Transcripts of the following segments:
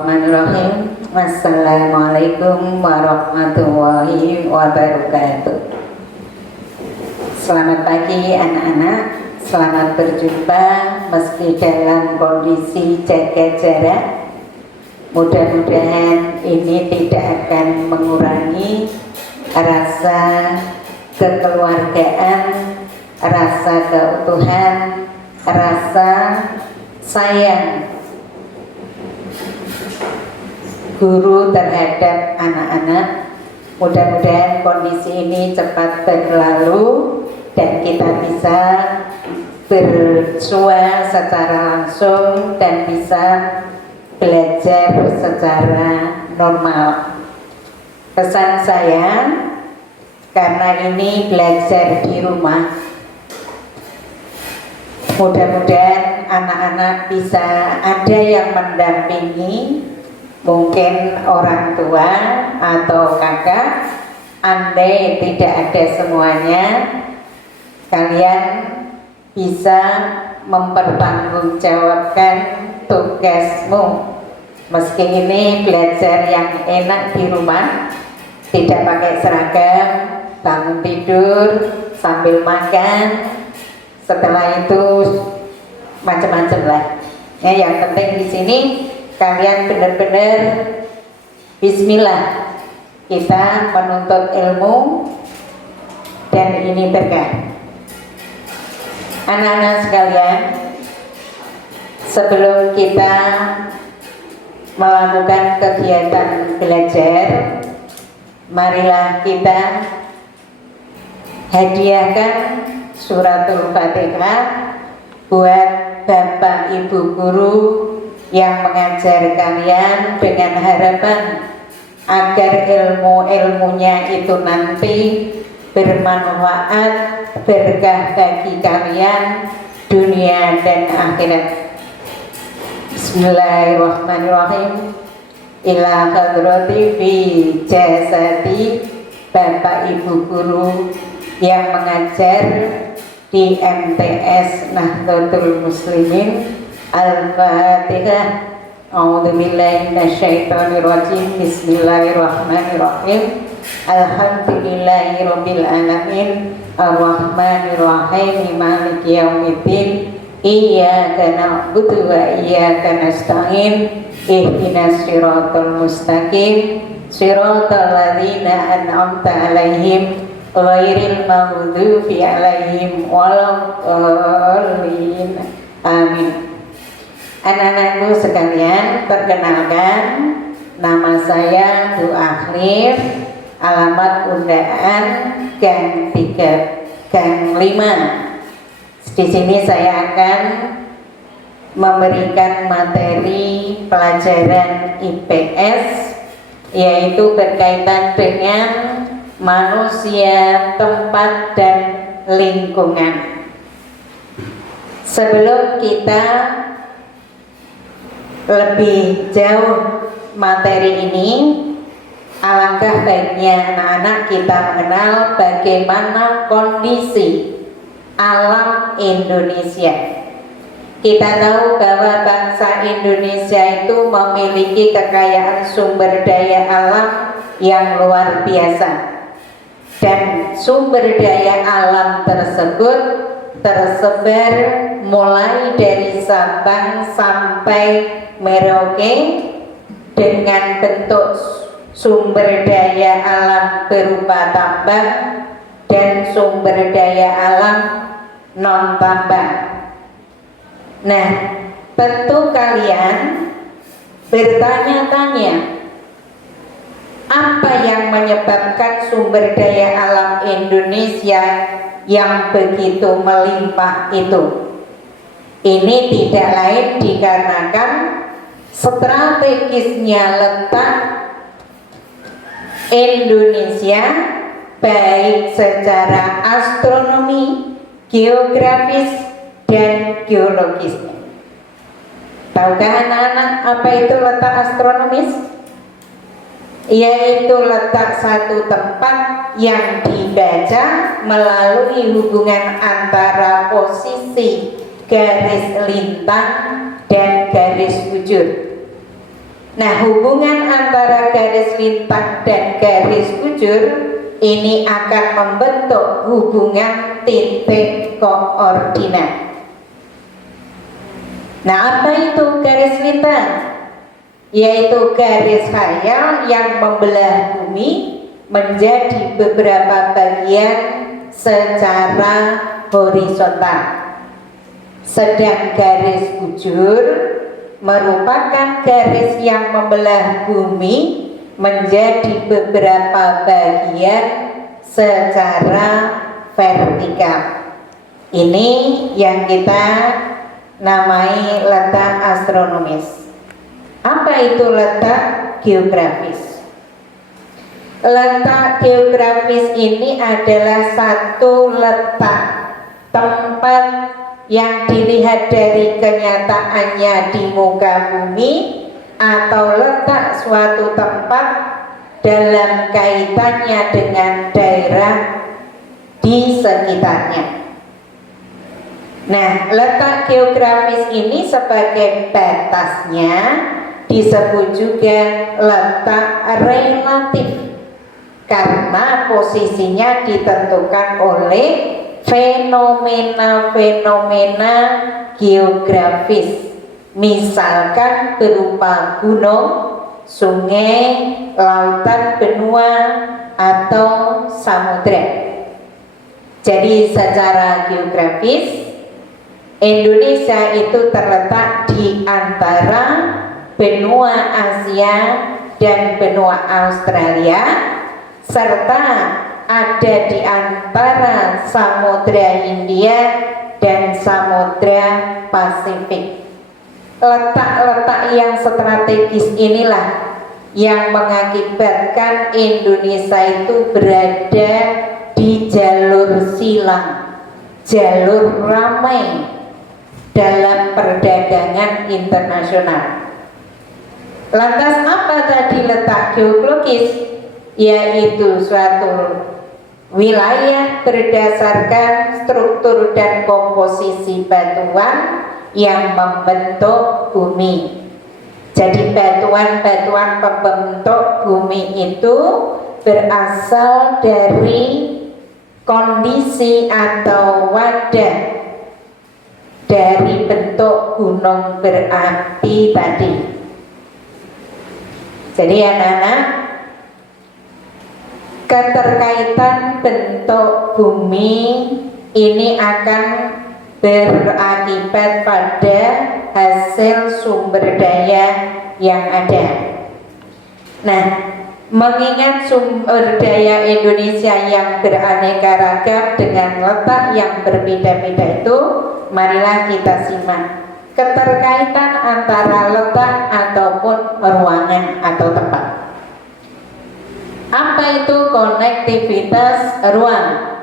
Bismillahirrahmanirrahim. Wassalamualaikum warahmatullahi wabarakatuh. Selamat pagi anak-anak. Selamat berjumpa meski dalam kondisi jaga jarak. Mudah-mudahan ini tidak akan mengurangi rasa kekeluargaan, rasa keutuhan, rasa sayang guru terhadap anak-anak. Mudah-mudahan kondisi ini cepat berlalu dan kita bisa bersua secara langsung dan bisa belajar secara normal. Pesan saya, karena ini belajar di rumah, mudah-mudahan anak-anak bisa ada yang mendampingi, mungkin orang tua atau kakak. Andai tidak ada semuanya, kalian bisa mempertanggungjawabkan tugasmu. Meski ini belajar yang enak di rumah, tidak pakai seragam, bangun tidur sambil makan, setelah itu macam-macam lah. Ya, yang penting di sini kalian benar-benar bismillah, kita menuntut ilmu dan ini berkah. Anak-anak sekalian, sebelum kita melakukan kegiatan belajar, marilah kita hadiahkan suratul Fatihah buat Bapak Ibu guru yang mengajar kalian, dengan harapan agar ilmu-ilmunya itu nanti bermanfaat, berkah bagi kalian dunia dan akhirat. Bismillahirrahmanirrahim. Ila hadrati fi jasadi Bapak Ibu guru yang mengajar di MTS Nahdlatul Muslimin. Al-Fatihah. A'udzubillahi minasyaitonirrajim. Bismillahirrahmanirrahim. Alhamdulillahirabbil alamin. Arrahmanirrahim. Maliki yaumiddin. Iyyaka na'budu wa iyyaka nasta'in. Ihdinas siratal mustaqim. Siratal ladzina an'amta 'alaihim ghairil maghdubi 'alaihim waladdallin. Amin. Anak-anakku sekalian, perkenalkan, nama saya Bu Akhlif, alamat undaan Gang 3, Gang 5. Di sini saya akan memberikan materi pelajaran IPS, yaitu berkaitan dengan manusia, tempat, dan lingkungan. Sebelum kita lebih jauh materi ini, alangkah baiknya anak-anak kita mengenal bagaimana kondisi alam Indonesia. Kita tahu bahwa bangsa Indonesia itu memiliki kekayaan sumber daya alam yang luar biasa, dan sumber daya alam tersebut tersebar mulai dari Sabang sampai Merauke dengan bentuk sumber daya alam berupa tambang dan sumber daya alam non tambang. Nah, tentu kalian bertanya-tanya, apa yang menyebabkan sumber daya alam Indonesia yang begitu melimpah itu? Ini tidak lain dikarenakan strategisnya letak Indonesia, baik secara astronomi, geografis, dan geologisnya. Tahukah anak-anak apa itu letak astronomis? Yaitu letak satu tempat yang dibaca melalui hubungan antara posisi garis lintang dan garis bujur. Nah, hubungan antara garis lintang dan garis bujur ini akan membentuk hubungan titik koordinat. Nah, apa itu garis lintang? Yaitu garis khayal yang membelah bumi menjadi beberapa bagian secara horizontal. Sedang garis bujur merupakan garis yang membelah bumi menjadi beberapa bagian secara vertikal. Ini yang kita namai letak astronomis. Apa itu letak geografis? Letak geografis ini adalah satu letak tempat yang dilihat dari kenyataannya di muka bumi atau letak suatu tempat dalam kaitannya dengan daerah di sekitarnya. Nah, letak geografis ini sebagai batasnya disebut juga letak relatif karena posisinya ditentukan oleh fenomena-fenomena geografis, misalkan berupa gunung, sungai, lautan, benua, atau samudra. Jadi secara geografis Indonesia itu terletak di antara benua Asia dan benua Australia, serta ada di antara Samudra Hindia dan Samudra Pasifik. Letak-letak yang strategis inilah yang mengakibatkan Indonesia itu berada di jalur silang, jalur ramai dalam perdagangan internasional. Lantas apa tadi letak geologis? Yaitu suatu wilayah berdasarkan struktur dan komposisi batuan yang membentuk bumi. Jadi batuan-batuan pembentuk bumi itu berasal dari kondisi atau wadah dari bentuk gunung berapi tadi. Jadi anak-anak, keterkaitan bentuk bumi ini akan berakibat pada hasil sumber daya yang ada. Nah, mengingat sumber daya Indonesia yang beraneka ragam dengan letak yang berbeda-beda itu, marilah kita simak keterkaitan antara letak ataupun ruangan atau tempat. Apa itu konektivitas ruang?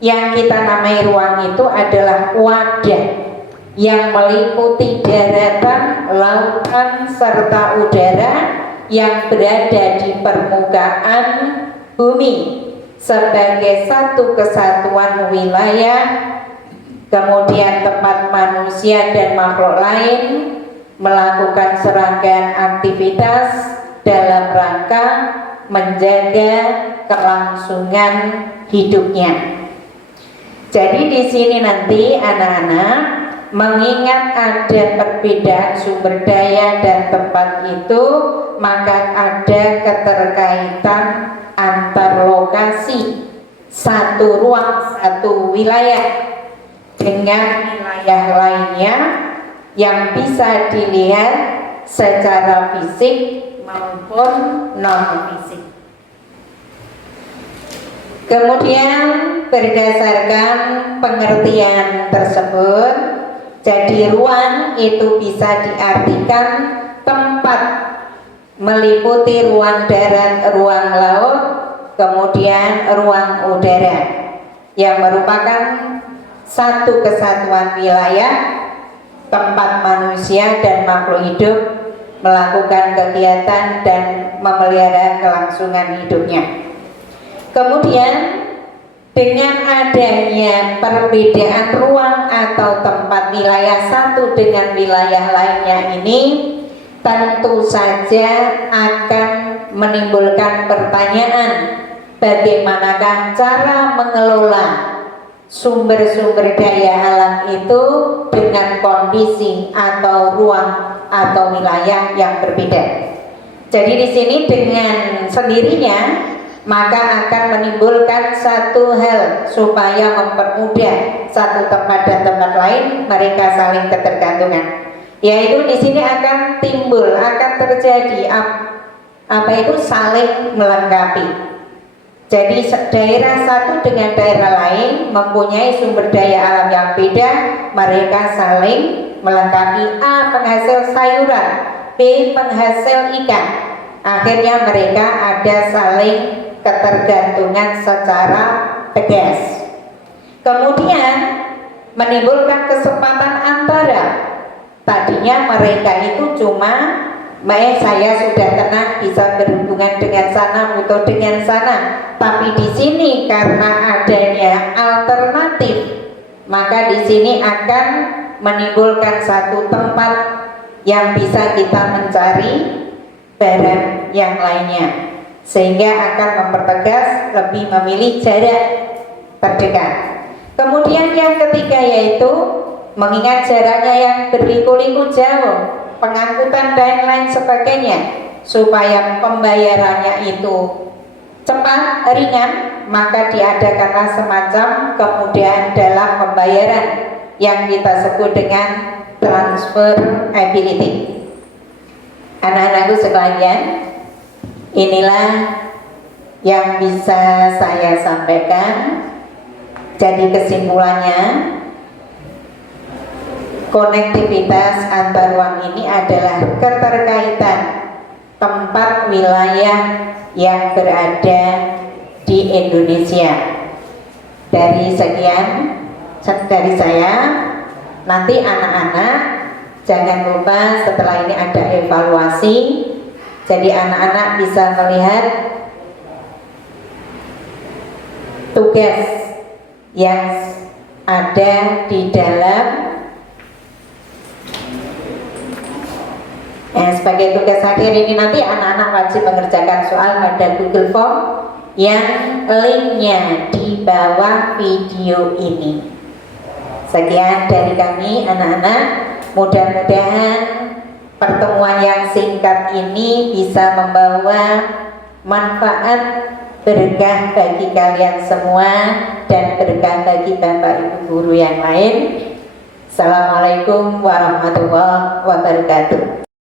Yang kita namai ruang itu adalah wadah yang meliputi daratan, lautan, serta udara yang berada di permukaan bumi sebagai satu kesatuan wilayah, kemudian tempat manusia dan makhluk lain melakukan serangkaian aktivitas dalam rangka menjaga kelangsungan hidupnya. Jadi di sini nanti anak-anak, mengingat ada perbedaan sumber daya dan tempat itu, maka ada keterkaitan antar lokasi satu ruang, satu wilayah dengan wilayah lainnya yang bisa dilihat secara fisik maupun non-fisik. Kemudian berdasarkan pengertian tersebut, jadi ruang itu bisa diartikan tempat meliputi ruang darat, ruang laut, kemudian ruang udara yang merupakan satu kesatuan wilayah tempat manusia dan makhluk hidup melakukan kegiatan dan memelihara kelangsungan hidupnya. Kemudian dengan adanya perbedaan ruang atau tempat wilayah satu dengan wilayah lainnya ini, tentu saja akan menimbulkan pertanyaan, bagaimanakah cara mengelola sumber-sumber daya alam itu dengan kondisi atau ruang atau wilayah yang berbeda. Jadi di sini dengan sendirinya maka akan menimbulkan satu hal supaya mempermudah satu tempat dan tempat lain mereka saling ketergantungan. Yaitu di sini akan timbul, akan terjadi apa itu saling melengkapi. Jadi daerah satu dengan daerah lain mempunyai sumber daya alam yang beda, mereka saling melengkapi. A penghasil sayuran, B penghasil ikan. Akhirnya mereka ada saling ketergantungan secara tegas. Kemudian menimbulkan kesempatan antara, tadinya mereka itu cuma saya sudah tenang bisa berhubungan dengan sana atau dengan sana, tapi di sini karena adanya alternatif, maka di sini akan menimbulkan satu tempat yang bisa kita mencari barang yang lainnya, sehingga akan mempertegas lebih memilih jarak terdekat. Kemudian yang ketiga yaitu mengingat jaraknya yang berliku-liku jauh, pengangkutan dan lain sebagainya, supaya pembayarannya itu cepat, ringan, maka diadakanlah semacam kemudahan dalam pembayaran yang kita sebut dengan transferability. Anak-anakku sekalian, inilah yang bisa saya sampaikan. Jadi kesimpulannya, konektivitas antar ruang ini adalah keterkaitan tempat wilayah yang berada di Indonesia. Dari sekian dari saya, nanti anak-anak jangan lupa setelah ini ada evaluasi, jadi anak-anak bisa melihat tugas yang ada di dalam sebagai tugas akhir ini. Nanti anak-anak wajib mengerjakan soal pada Google Form yang linknya di bawah video ini. Sekian dari kami anak-anak, mudah-mudahan pertemuan yang singkat ini bisa membawa manfaat, berkah bagi kalian semua dan berkah bagi Bapak Ibu guru yang lain. Assalamualaikum warahmatullahi wabarakatuh.